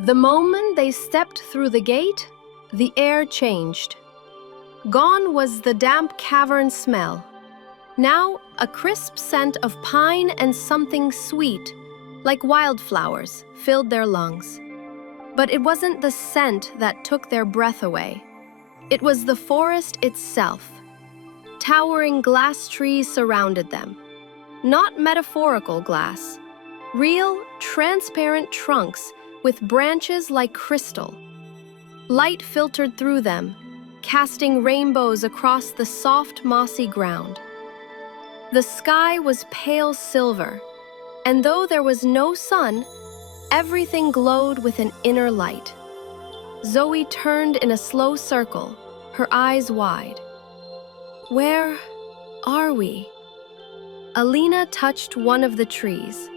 The moment they stepped through the gate, the air changed. Gone was the damp cavern smell. Now, a crisp scent of pine and something sweet, like wildflowers, filled their lungs. But it wasn't the scent that took their breath away. It was the forest itself. Towering glass trees surrounded them. Not metaphorical glass. Real, transparent trunks with branches like crystal. Light filtered through them, casting rainbows across the soft, mossy ground. The sky was pale silver, and though there was no sun, everything glowed with an inner light. Zoe turned in a slow circle, her eyes wide. Where are we? Alina touched one of the trees.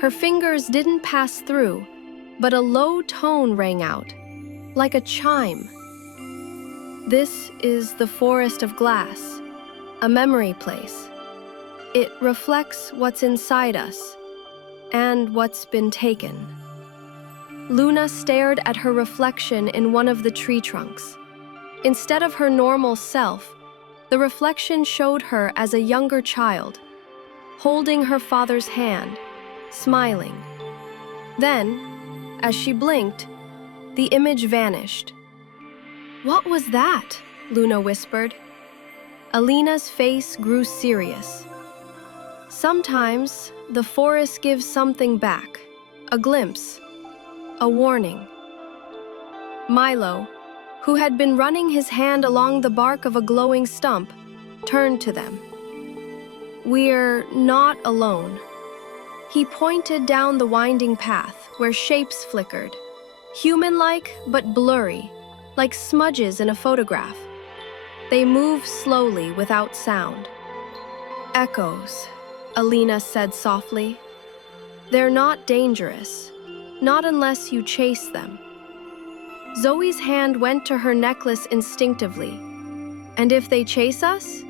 Her fingers didn't pass through, but a low tone rang out, like a chime. This is the forest of glass, a memory place. It reflects what's inside us and what's been taken. Luna stared at her reflection in one of the tree trunks. Instead of her normal self, the reflection showed her as a younger child, holding her father's hand, smiling. Then, as she blinked, the image vanished. "What was that?" Luna whispered. Alina's face grew serious. Sometimes, the forest gives something back, a glimpse, a warning. Milo, who had been running his hand along the bark of a glowing stump, turned to them. "We're not alone." He pointed down the winding path where shapes flickered, human-like but blurry, like smudges in a photograph. They moved slowly without sound. "Echoes," Alina said softly. "They're not dangerous, not unless you chase them." Zoe's hand went to her necklace instinctively. "And if they chase us?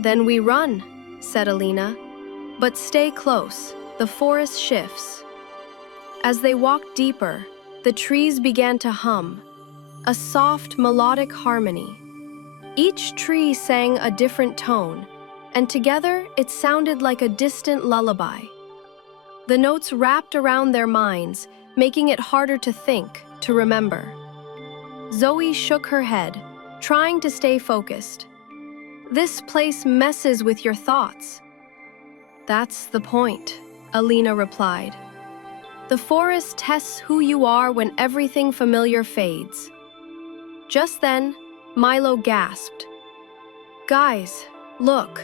Then we run," said Alina. "But stay close, the forest shifts." As they walked deeper, the trees began to hum, a soft, melodic harmony. Each tree sang a different tone, and together it sounded like a distant lullaby. The notes wrapped around their minds, making it harder to think, to remember. Zoe shook her head, trying to stay focused. "This place messes with your thoughts." "That's the point," Alina replied. "The forest tests who you are when everything familiar fades." Just then, Milo gasped. "Guys, look."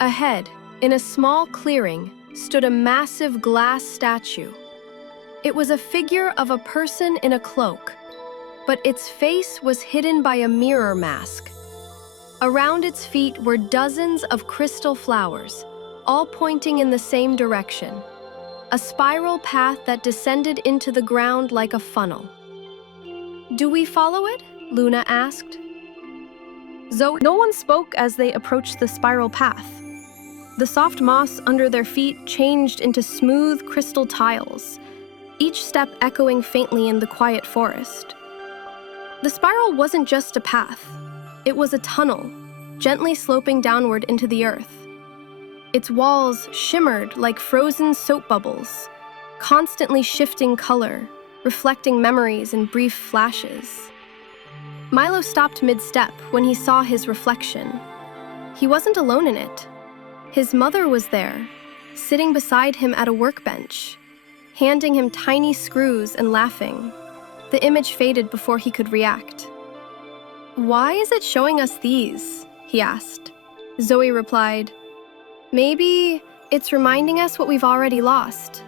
Ahead, in a small clearing, stood a massive glass statue. It was a figure of a person in a cloak, but its face was hidden by a mirror mask. Around its feet were dozens of crystal flowers, all pointing in the same direction, a spiral path that descended into the ground like a funnel. "Do we follow it?" Luna asked. No one spoke as they approached the spiral path. The soft moss under their feet changed into smooth crystal tiles, each step echoing faintly in the quiet forest. The spiral wasn't just a path. It was a tunnel, gently sloping downward into the earth. Its walls shimmered like frozen soap bubbles, constantly shifting color, reflecting memories in brief flashes. Milo stopped mid-step when he saw his reflection. He wasn't alone in it. His mother was there, sitting beside him at a workbench, handing him tiny screws and laughing. The image faded before he could react. "Why is it showing us these?" he asked. Zoe replied, "Maybe it's reminding us what we've already lost."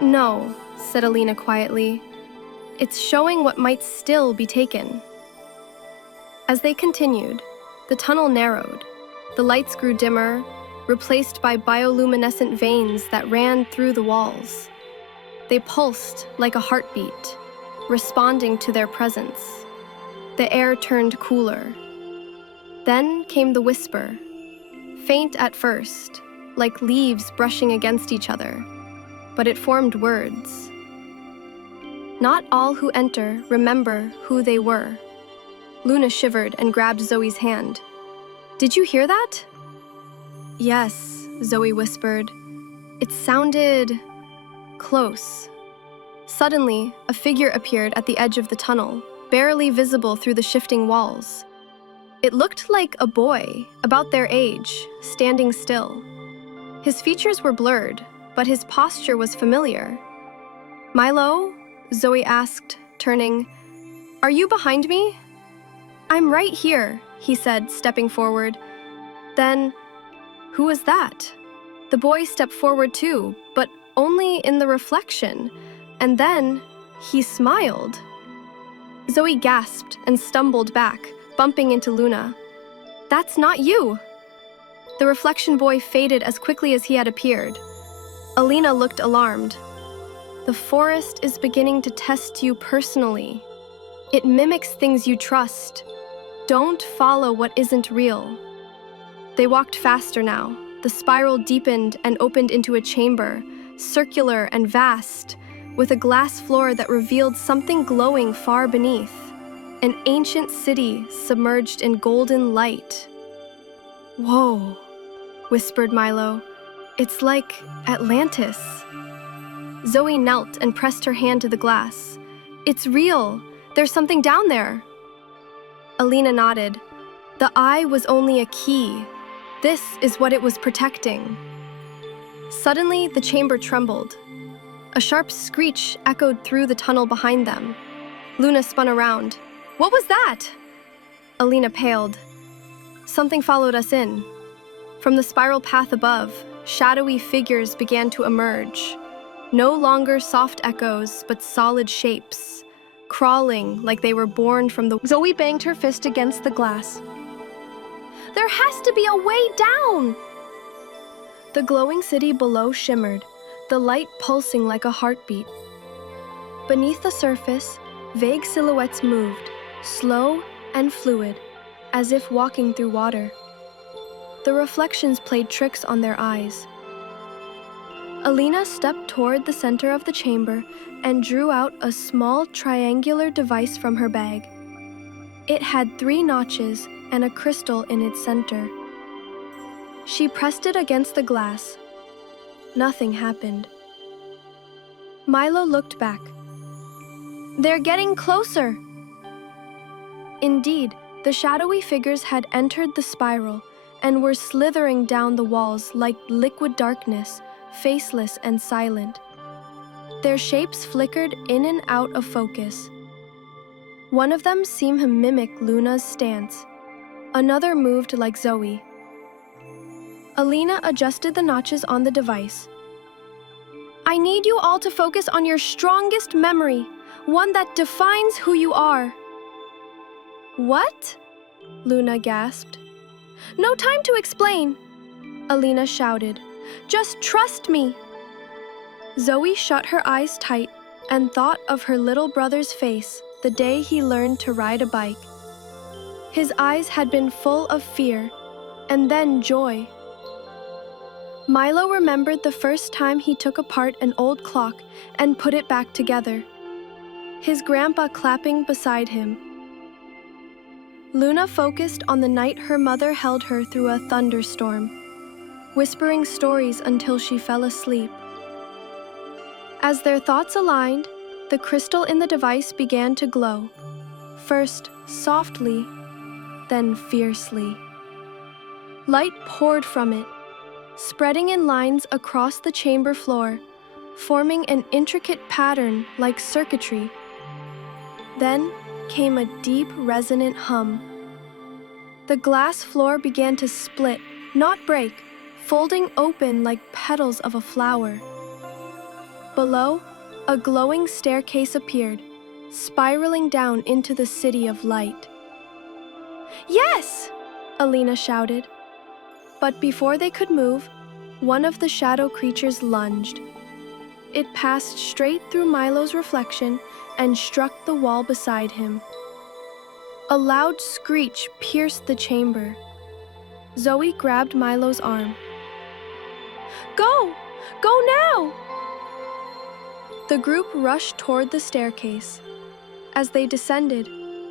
"No," said Alina quietly. "It's showing what might still be taken." As they continued, the tunnel narrowed. The lights grew dimmer, replaced by bioluminescent veins that ran through the walls. They pulsed like a heartbeat, responding to their presence. The air turned cooler. Then came the whisper, faint at first, like leaves brushing against each other, but it formed words. Not all who enter remember who they were. Luna shivered and grabbed Zoe's hand. Did you hear that? Yes, Zoe whispered. It sounded close. Suddenly, a figure appeared at the edge of the tunnel, barely visible through the shifting walls. It looked like a boy, about their age, standing still. His features were blurred, but his posture was familiar. Milo? Zoe asked, turning. Are you behind me? I'm right here, he said, stepping forward. Then, who was that? The boy stepped forward too, but only in the reflection, and then he smiled. Zoe gasped and stumbled back, bumping into Luna. That's not you! The reflection boy faded as quickly as he had appeared. Alina looked alarmed. The forest is beginning to test you personally. It mimics things you trust. Don't follow what isn't real. They walked faster now. The spiral deepened and opened into a chamber, circular and vast, with a glass floor that revealed something glowing far beneath. An ancient city submerged in golden light. Whoa, whispered Milo. It's like Atlantis. Zoe knelt and pressed her hand to the glass. It's real. There's something down there. Alina nodded. The eye was only a key. This is what it was protecting. Suddenly, the chamber trembled. A sharp screech echoed through the tunnel behind them. Luna spun around. What was that? Alina paled. Something followed us in. From the spiral path above, shadowy figures began to emerge. No longer soft echoes, but solid shapes, crawling like they were born from the... Zoe banged her fist against the glass. There has to be a way down! The glowing city below shimmered, the light pulsing like a heartbeat. Beneath the surface, vague silhouettes moved, slow and fluid, as if walking through water. The reflections played tricks on their eyes. Alina stepped toward the center of the chamber and drew out a small triangular device from her bag. It had 3 notches and a crystal in its center. She pressed it against the glass. Nothing happened. Milo looked back. They're getting closer! Indeed, the shadowy figures had entered the spiral and were slithering down the walls like liquid darkness, faceless and silent. Their shapes flickered in and out of focus. One of them seemed to mimic Luna's stance. Another moved like Zoe. Alina adjusted the notches on the device. I need you all to focus on your strongest memory, one that defines who you are. What? Luna gasped. No time to explain, Alina shouted. Just trust me. Zoe shut her eyes tight and thought of her little brother's face the day he learned to ride a bike. His eyes had been full of fear, and then joy. Milo remembered the first time he took apart an old clock and put it back together. His grandpa clapping beside him. Luna focused on the night her mother held her through a thunderstorm, whispering stories until she fell asleep. As their thoughts aligned, the crystal in the device began to glow, first softly, then fiercely. Light poured from it, spreading in lines across the chamber floor, forming an intricate pattern like circuitry. Then came a deep, resonant hum. The glass floor began to split, not break, folding open like petals of a flower. Below, a glowing staircase appeared, spiraling down into the city of light. Yes! Alina shouted. But before they could move, one of the shadow creatures lunged. It passed straight through Milo's reflection and struck the wall beside him. A loud screech pierced the chamber. Zoe grabbed Milo's arm. Go! Go now! The group rushed toward the staircase. As they descended,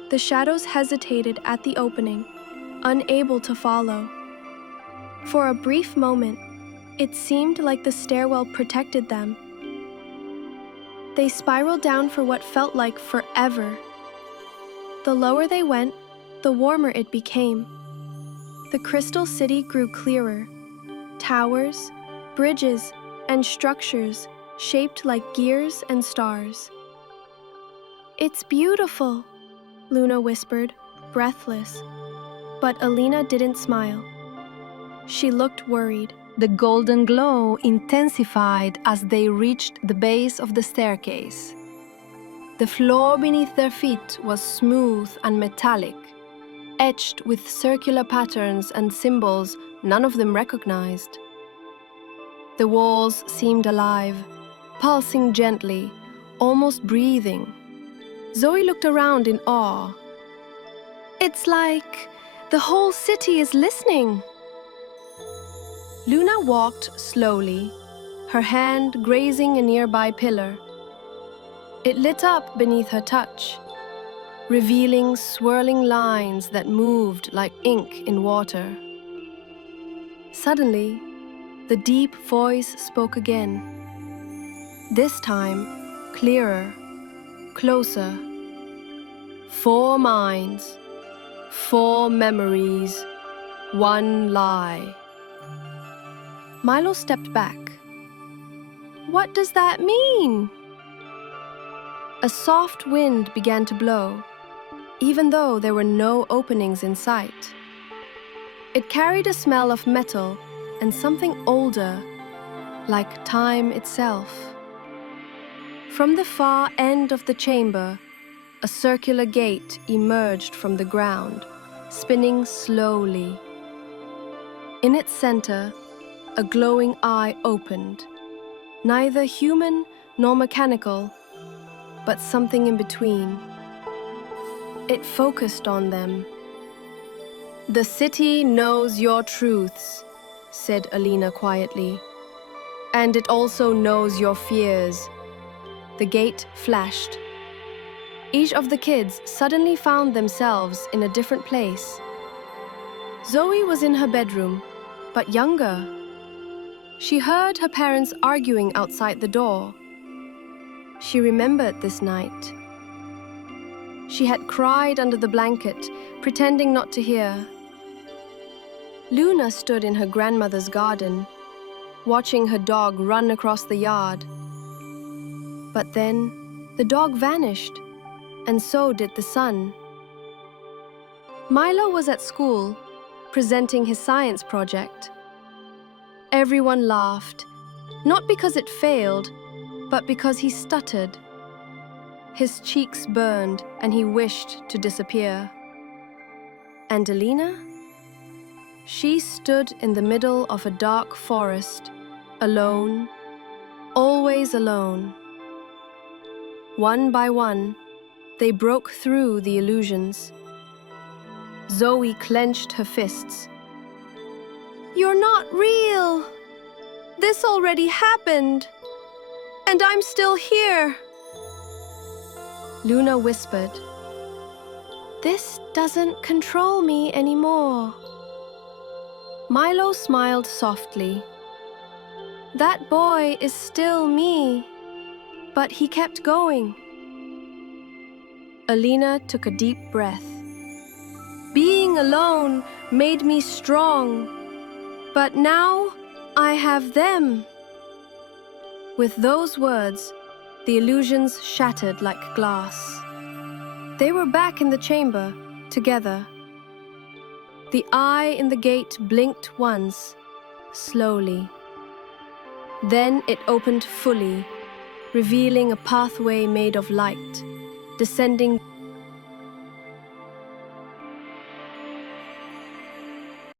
the shadows hesitated at the opening, unable to follow. For a brief moment, it seemed like the stairwell protected them. They spiraled down for what felt like forever. The lower they went, the warmer it became. The crystal city grew clearer. Towers, bridges, and structures shaped like gears and stars. "It's beautiful," Luna whispered, breathless. But Alina didn't smile. She looked worried. The golden glow intensified as they reached the base of the staircase. The floor beneath their feet was smooth and metallic, etched with circular patterns and symbols none of them recognized. The walls seemed alive, pulsing gently, almost breathing. Zoe looked around in awe. "It's like the whole city is listening." Luna walked slowly, her hand grazing a nearby pillar. It lit up beneath her touch, revealing swirling lines that moved like ink in water. Suddenly, the deep voice spoke again. This time, clearer, closer. 4 minds, 4 memories, 1 lie. Milo stepped back. "What does that mean?" A soft wind began to blow, even though there were no openings in sight. It carried a smell of metal and something older, like time itself. From the far end of the chamber, a circular gate emerged from the ground, spinning slowly. In its center, a glowing eye opened, neither human nor mechanical, but something in between. It focused on them. "The city knows your truths," said Alina quietly. "And it also knows your fears." The gate flashed. Each of the kids suddenly found themselves in a different place. Zoe was in her bedroom, but younger. She heard her parents arguing outside the door. She remembered this night. She had cried under the blanket, pretending not to hear. Luna stood in her grandmother's garden, watching her dog run across the yard. But then, the dog vanished, and so did the sun. Milo was at school, presenting his science project. Everyone laughed, not because it failed, but because he stuttered. His cheeks burned, and he wished to disappear. And Alina? She stood in the middle of a dark forest, alone, always alone. One by one, they broke through the illusions. Zoe clenched her fists. "You're not real! This already happened! And I'm still here!" Luna whispered, "This doesn't control me anymore." Milo smiled softly. "That boy is still me." But he kept going. Alina took a deep breath. "Being alone made me strong, but now I have them." With those words, the illusions shattered like glass. They were back in the chamber, together. The eye in the gate blinked once, slowly. Then it opened fully, revealing a pathway made of light, descending